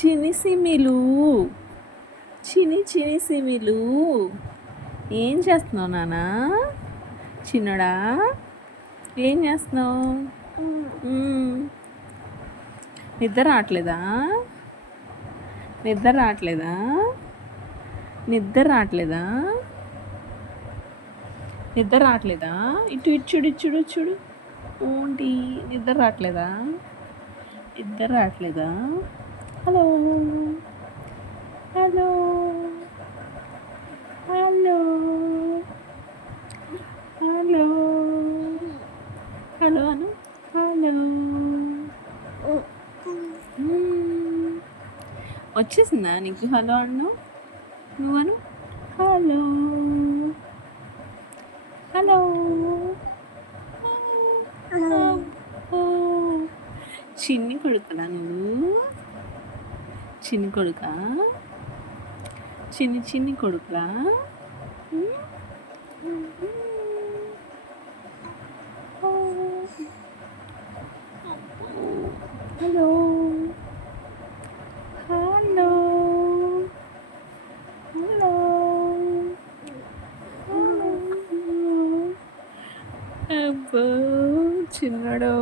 చినిసిమిలు చినిసిమిలు ఏం చేస్తున్నావు నానా? చిన్నడా ఏం చేస్తున్నావు? నిద్ర రావట్లేదా? నిద్ర రావట్లేదా? నిద్ర రావట్లేదా? నిద్ర రావట్లేదా? ఇటు ఇచ్చుడు ఇచ్చుడు ఇచ్చుడు ఏంటి? నిద్ర రావట్లేదా? నిద్ర రావట్లేదా? Hello hello hello hello hello అను. హలో వచ్చేసిందా నీకు హలో అన్నావు? నువ్వను హలో హలో. చిన్ని కొడుకులా నువ్వు? చిన్ని కొడుకా? చిన్ని కొడుకులా? హలో హలో హలో అబ్బో చిన్నడో.